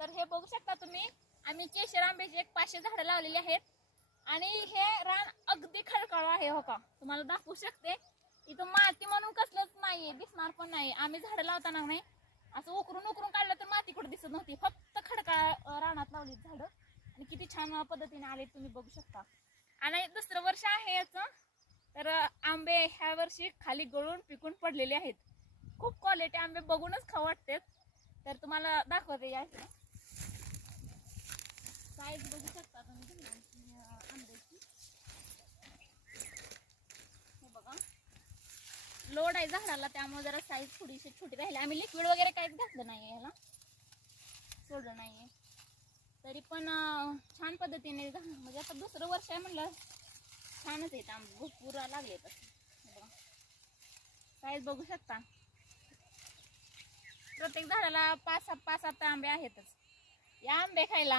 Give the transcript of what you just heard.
तर हे बघू शकता तुम्ही, आम्ही केशर आंब्याची एक 500 झाडं लावलेली आहेत आणि हे रान अगदी खडकाळ आहे. हो का, तुम्हाला दाखवू शकते. इथं माती म्हणून कसलंच नाहीये, दिसणार पण नाही. आम्ही झाडं लावताना नाही असं उकरून उकरून काढलं तर माती कुठे दिसत नव्हती, फक्त खडकाळ रानात लावली झाडं आणि किती छान पद्धतीने आले तुम्ही बघू शकता. आणि दुसरं वर्ष आहे याचं, तर आंबे ह्या वर्षी खाली गळून पिकून पडलेले आहेत. खूप क्वालिटी आंबे बघूनच खाऊ वाटते. तर तुम्हाला दाखवते या साईज बघू शकता तुम्ही आंब्याची. हे बघा, लोड आहे झाडाला, त्यामुळे जरा साईज थोडीशी छोटी राहिली. आम्ही लिक्विड वगैरे काहीच घातलं नाहीये ह्याला, सोडलं नाहीये. तरी पण छान पद्धतीने म्हणजे आता दुसरं वर्ष आहे म्हणलं, छानच आहेत आंबे, भरपूर लागले. बघा साईज बघू शकता. प्रत्येक झाडाला 5-7 आंबे आहेतच. या आंबे खायला.